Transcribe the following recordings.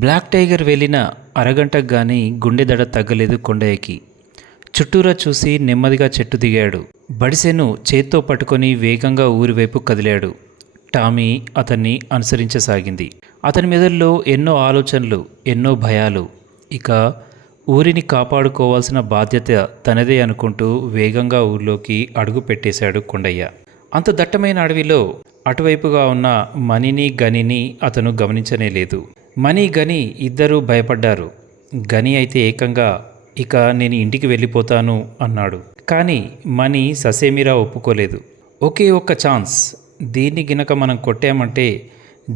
Black tiger వెళ్ళిన అరగంటకు గాని గుండె దడ తగ్గలేదు కొండయ్యకి. చుట్టూరా చూసి నెమ్మదిగా చెట్టు దిగాడు. బడిసెను చేత్తో పట్టుకొని వేగంగా ఊరివైపు కదిలాడు. టామీ అతన్ని అనుసరించసాగింది. అతని మెదడులో ఎన్నో ఆలోచనలు, ఎన్నో భయాలు. ఇక ఊరిని కాపాడుకోవాల్సిన బాధ్యత తనదే అనుకుంటూ వేగంగా ఊర్లోకి అడుగు పెట్టేశాడు కొండయ్య. అంత దట్టమైన అడవిలో అటువైపుగా ఉన్న మణిని గనిని అతను గమనించనే లేదు. మణి గని ఇద్దరూ భయపడ్డారు. గని అయితే ఏకంగా ఇక నేను ఇంటికి వెళ్ళిపోతాను అన్నాడు. కానీ మణి ససేమిరా ఒప్పుకోలేదు. ఒకే ఒక్క ఛాన్స్, దీన్ని గినక మనం కొట్టామంటే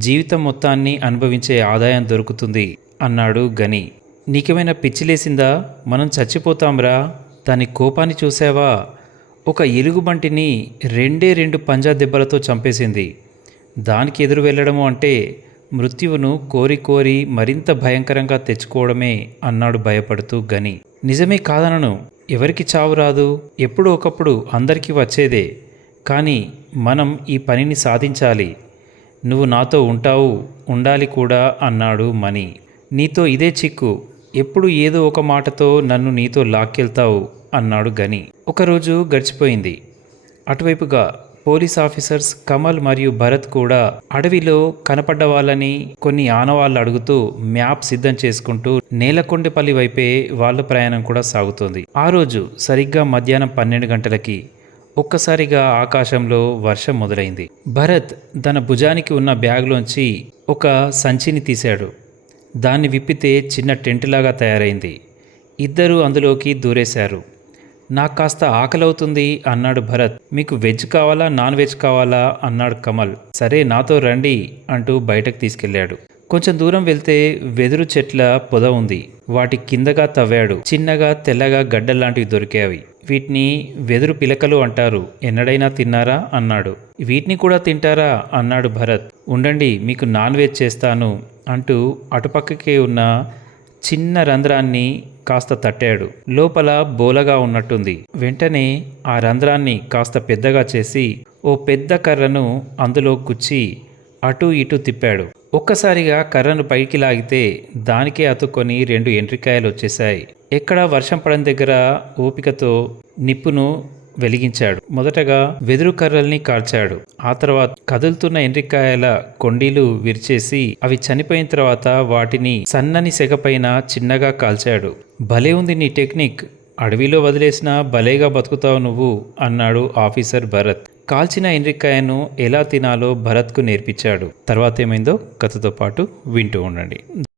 జీవితం మొత్తాన్ని అనుభవించే ఆదాయం దొరుకుతుంది అన్నాడు గని. నీకేమైనా పిచ్చిలేసిందా? మనం చచ్చిపోతాంరా. దాని కోపాన్ని చూసావా? ఒక ఎలుగుబంటిని రెండు పంజా దెబ్బలతో చంపేసింది. దానికి ఎదురు వెళ్ళడము అంటే మృత్యువును కోరి కోరి మరింత భయంకరంగా తెచ్చుకోవడమే అన్నాడు భయపడుతూ గని. నిజమే కాదనను, ఎవరికి చావు రాదు, ఎప్పుడో ఒకప్పుడు అందరికీ వచ్చేదే. కానీ మనం ఈ పనిని సాధించాలి. నువ్వు నాతో ఉంటావు, ఉండాలి కూడా అన్నాడు మణి. నీతో ఇదే చిక్కు, ఎప్పుడు ఏదో ఒక మాటతో నన్ను నీతో లాక్కెళ్తావు అన్నాడు గని. ఒకరోజు గడిచిపోయింది. అటువైపుగా పోలీస్ ఆఫీసర్స్ కమల్ మరియు భరత్ కూడా అడవిలో కనపడ్డ వాళ్ళని కొన్ని ఆనవాళ్ళు అడుగుతూ మ్యాప్ సిద్ధం చేసుకుంటూ నేలకొండపల్లి వైపే వాళ్ళ ప్రయాణం కూడా సాగుతోంది. ఆ రోజు సరిగ్గా మధ్యాహ్నం 12 గంటలకి ఒక్కసారిగా ఆకాశంలో వర్షం మొదలైంది. భరత్ తన భుజానికి ఉన్న బ్యాగ్లోంచి ఒక సంచిని తీశాడు. దాన్ని విప్పితే చిన్న టెంటులాగా తయారైంది. ఇద్దరూ అందులోకి దూరేశారు. నాకు కాస్త ఆకలవుతుంది అన్నాడు భరత్. మీకు వెజ్ కావాలా, నాన్ వెజ్ కావాలా అన్నాడు కమల్. సరే నాతో రండి అంటూ బయటకు తీసుకెళ్లాడు. కొంచెం దూరం వెళ్తే వెదురు చెట్ల పొద ఉంది. వాటి కిందగా తవ్వాడు. చిన్నగా తెల్లగా గడ్డల్లాంటివి దొరికాయి. వీటిని వెదురు పిలకలు అంటారు. ఎన్నడైనా తిన్నారా అన్నాడు. వీటిని కూడా తింటారా అన్నాడు భరత్. ఉండండి, మీకు నాన్ వెజ్ చేస్తాను అంటూ అటుపక్కకే ఉన్న చిన్న రంధ్రాన్ని కాస్త తట్టాడు. లోపల బోలగా ఉన్నట్టుంది. వెంటనే ఆ రంధ్రాన్ని కాస్త పెద్దగా చేసి ఓ పెద్ద కర్రను అందులో గుచ్చి అటూ ఇటూ తిప్పాడు. ఒక్కసారిగా కర్రను పైకి లాగితే దానికే అతుక్కొని 2 ఎండ్రికాయలు వచ్చేశాయి. ఎక్కడా వర్షం పడని దగ్గర ఓపికతో నిప్పును వెలిగించాడు. మొదటగా వెదురు కర్రల్ని కాల్చాడు. ఆ తర్వాత కదులుతున్న ఎండ్రికాయల కొండీలు విరిచేసి అవి చనిపోయిన తర్వాత వాటిని సన్నని సెగపైన చిన్నగా కాల్చాడు. భలే ఉంది నీ టెక్నిక్, అడవిలో వదిలేసినా భలేగా బతుకుతావు నువ్వు అన్నాడు ఆఫీసర్ భరత్. కాల్చిన ఎండ్రికాయను ఎలా తినాలో భరత్కు నేర్పించాడు. తర్వాత ఏమైందో కథతో పాటు వింటూ ఉండండి.